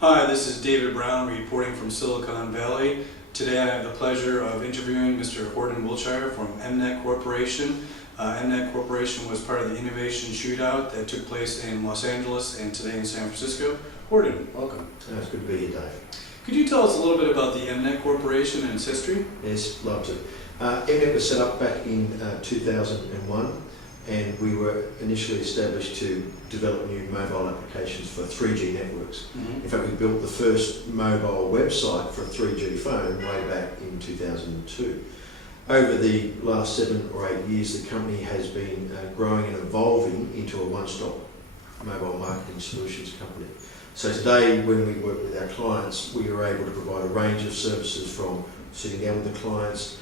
Hi, this is David Brown reporting from Silicon Valley. Today I have the pleasure of interviewing Mr. Horden Wiltshire from MNET Corporation. MNET Corporation was part of the Innovation Shootout that took place in Los Angeles and today in San Francisco. Horden, welcome. It's good to be here, Dave. Could you tell us a little bit about the MNET Corporation and its history? Yes, love to. MNET was set up back in 2001, and we were initially established to develop new mobile applications for 3G networks. In fact, we built the first mobile website for a 3G phone way back in 2002. Over the last 7 or 8 years, the company has been growing and evolving into a one-stop mobile marketing solutions company. So today, when we work with our clients, we are able to provide a range of services from sitting down with the clients,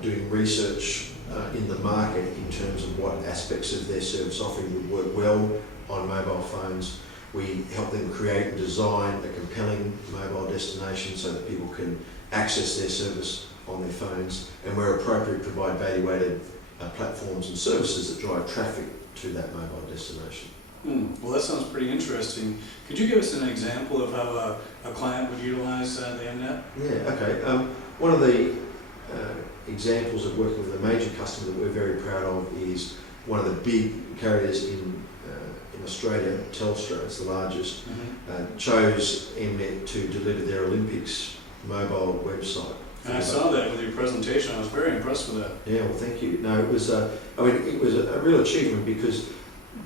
doing research in the market in terms of what aspects of their service offering would work well on mobile phones. We help them create and design a compelling mobile destination so that people can access their service on their phones, and where appropriate provide value-added platforms and services that drive traffic to that mobile destination. Well, that sounds pretty interesting. Could you give us an example of how a client would utilize the MNET? Yeah, okay. One of the examples of working with a major customer that we're very proud of is one of the big carriers in Australia, Telstra, it's the largest, chose MNET to deliver their Olympics mobile website. And I saw that with your presentation. I was very impressed with that. Yeah, well, thank you. No, it was. It was a real achievement because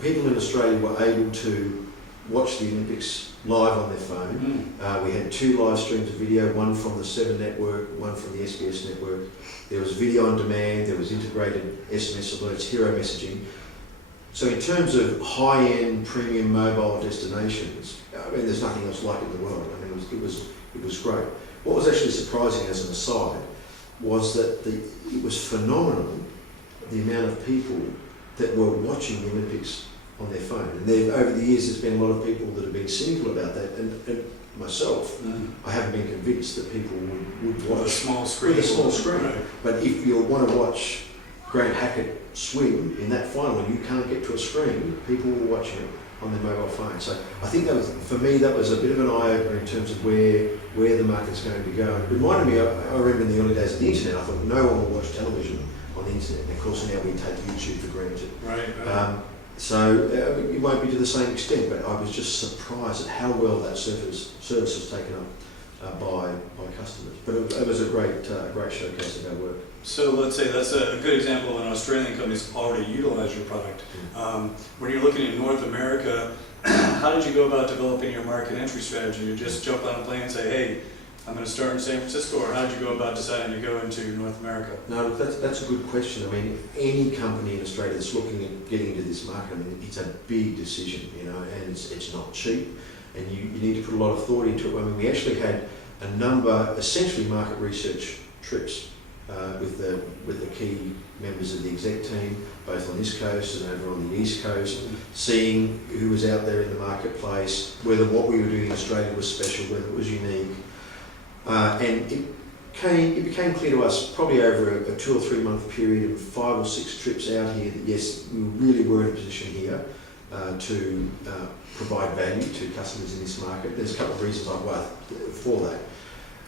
people in Australia were able to watch the Olympics live on their phone. We had 2 live streams of video, one from the 7 network, one from the SBS network. There was video on demand, there was integrated SMS alerts, hero messaging. So in terms of high-end premium mobile destinations, there's nothing else like it in the world. It was great. What was actually surprising as an aside was that it was phenomenal, the amount of people that were watching the Olympics on their phone. And over the years, there's been a lot of people that have been cynical about that, and myself, I haven't been convinced that people would watch with a small screen. With a small screen. Right. But if you want to watch Grant Hackett swim in that final, you can't get to a screen, people were watching it on their mobile phone. So I think that was, for me, that was a bit of an eye-opener in terms of where the market's going to go. It reminded me, I remember in the early days of the internet, I thought no one will watch television on the internet. And of course now we take YouTube for granted. Right. So it won't be to the same extent, but I was just surprised at how well that service was taken up by customers. But it was a great showcase of our work. So let's say that's a good example of an Australian company that's already utilized your product. When you're looking at North America, how did you go about developing your market entry strategy? You just jump on a plane and say, hey, I'm going to start in San Francisco, or how did you go about deciding to go into North America? No, that's a good question. Any company in Australia that's looking at getting into this market, it's a big decision, and it's not cheap, and you need to put a lot of thought into it. We actually had a number, essentially market research trips with the key members of the exec team, both on this coast and over on the east coast, seeing who was out there in the marketplace, whether what we were doing in Australia was special, whether it was unique. And it became clear to us, probably over a 2 or 3 month period of 5 or 6 trips out here, that yes, we really were in a position here to provide value to customers in this market. There's a couple of reasons for that.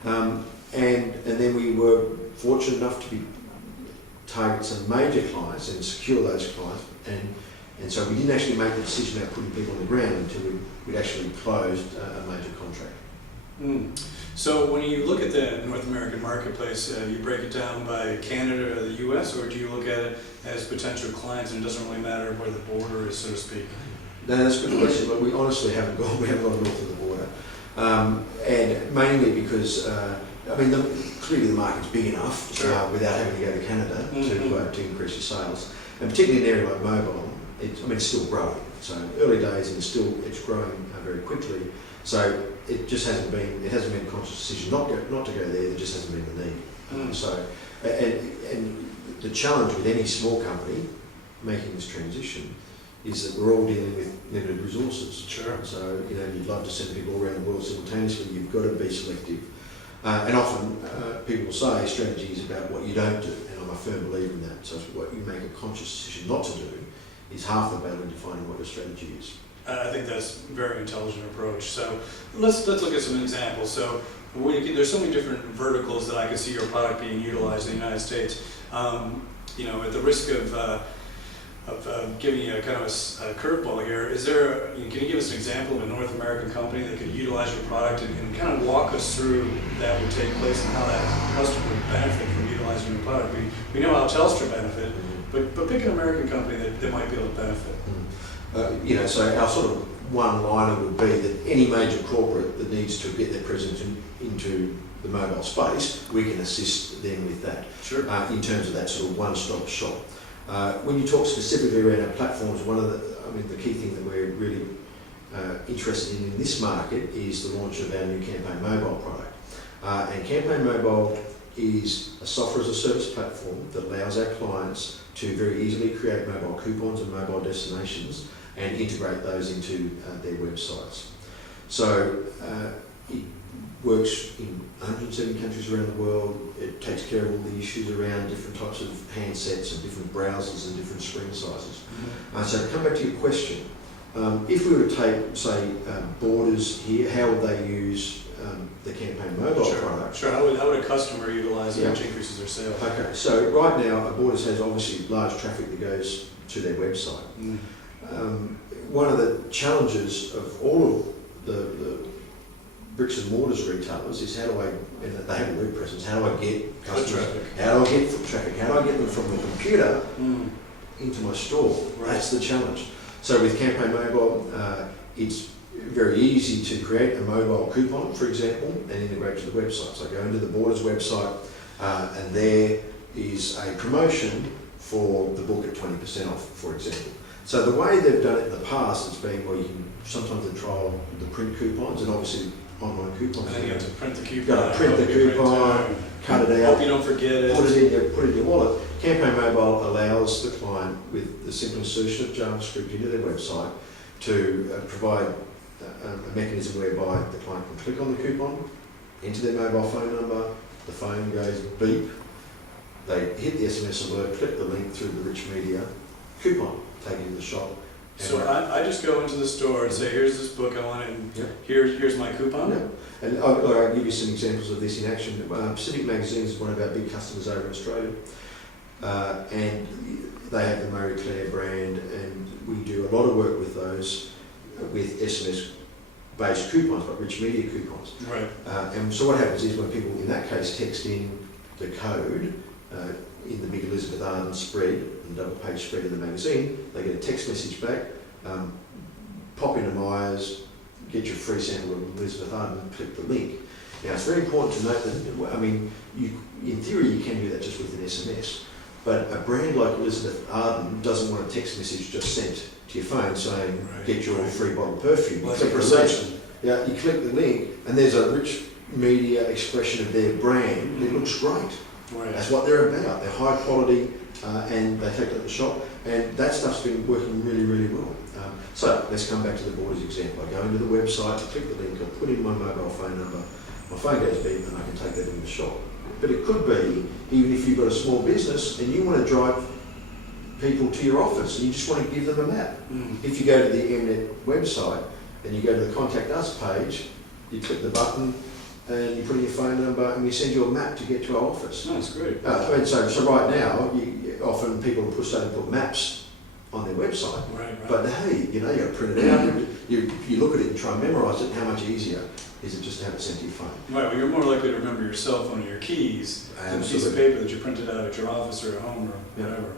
And then we were fortunate enough to target some major clients and secure those clients. And so we didn't actually make the decision about putting people on the ground until we'd actually closed a major contract. So when you look at the North American marketplace, you break it down by Canada or the US, or do you look at it as potential clients and it doesn't really matter where the border is, so to speak? No, that's a good question, but we honestly haven't gone north of the border. And mainly because, clearly the market's big enough without having to go to Canada to increase your sales. And particularly in an area like mobile, it's still growing. So early days and it's growing very quickly. So it hasn't been a conscious decision not to go there. There just hasn't been the need. So and the challenge with any small company making this transition is that we're all dealing with limited resources. Sure. So you'd love to send people all around the world simultaneously. You've got to be selective. And often people say strategy is about what you don't do, and I'm a firm believer in that. So what you make a conscious decision not to do is half the battle in defining what your strategy is. I think that's a very intelligent approach. So let's look at some examples. So there's so many different verticals that I could see your product being utilized in the United States. You know, at the risk of giving you a kind of a curveball here, can you give us an example of a North American company that could utilize your product and kind of walk us through that would take place and how that customer would benefit from utilizing your product? We know how Telstra benefit, but pick an American company that might be able to benefit. You know, so our sort of one-liner would be that any major corporate that needs to get their presence into the mobile space, we can assist them with that. Sure. In terms of that sort of one-stop shop. When you talk specifically around our platforms, the key thing that we're really interested in this market is the launch of our new Campaign Mobile product. And Campaign Mobile is a software as a service platform that allows our clients to very easily create mobile coupons and mobile destinations and integrate those into their websites. So it works in 170 countries around the world. It takes care of all the issues around different types of handsets and different browsers and different screen sizes. So to come back to your question, if we were to take, say, Borders here, how would they use the Campaign Mobile product? Sure. How would a customer utilize it, which increases their sales? Okay, so right now, Borders has obviously large traffic that goes to their website. One of the challenges of all of the bricks and mortars retailers is and they have a web presence, how do I get customers, how do I get foot traffic, how do I get them from the computer into my store? Right. That's the challenge. So with Campaign Mobile, it's very easy to create a mobile coupon, for example, and integrate to the website. So I go into the Borders website and there is a promotion for the book at 20% off, for example. So the way they've done it in the past has been, well, you can sometimes trial the print coupons and obviously online coupons. And then you have to print the coupon. You've got to print the coupon, cut it out. Hope you don't forget it. Put it in your wallet. Campaign Mobile allows the client, with the simple insertion of JavaScript into their website, to provide a mechanism whereby the client can click on the coupon, enter their mobile phone number, the phone goes beep, they hit the SMS alert, click the link through the rich media, coupon, take it to the shop. So I just go into the store and say, here's this book I want, and here's my coupon. Yeah. And I'll give you some examples of this in action. Pacific Magazines is one of our big customers over in Australia, and they have the Marie Claire brand, and we do a lot of work with those with SMS-based coupons, like rich media coupons. Right. And so what happens is when people, in that case, text in the code in the big Elizabeth Arden spread, and double-page spread of the magazine, they get a text message back, pop into Myers, get your free sample of Elizabeth Arden and click the link. Now, it's very important to note that, in theory, you can do that just with an SMS, but a brand like Elizabeth Arden doesn't want a text message just sent to your phone saying, get your free bottle of perfume. Well, that's a perception. Yeah, you click the link, and there's a rich media expression of their brand. It looks great. Right. That's what they're about. They're high quality, and they take it to the shop, and that stuff's been working really, really well. So let's come back to the Borders example. I go into the website, I click the link, I put in my mobile phone number, my phone goes beep, and I can take that in the shop. But it could be, even if you've got a small business and you want to drive people to your office and you just want to give them a map. If you go to the MNet website and you go to the Contact Us page, you click the button and you put in your phone number and we send you a map to get to our office. Oh, that's great. So right now, often people starting to put maps on their website. Right. But hey, you got to print it out. You look at it and try and memorise it. How much easier is it just to have it sent to your phone? Right, well, you're more likely to remember your cell phone or your keys than a piece of paper that you printed out at your office or at home or whatever.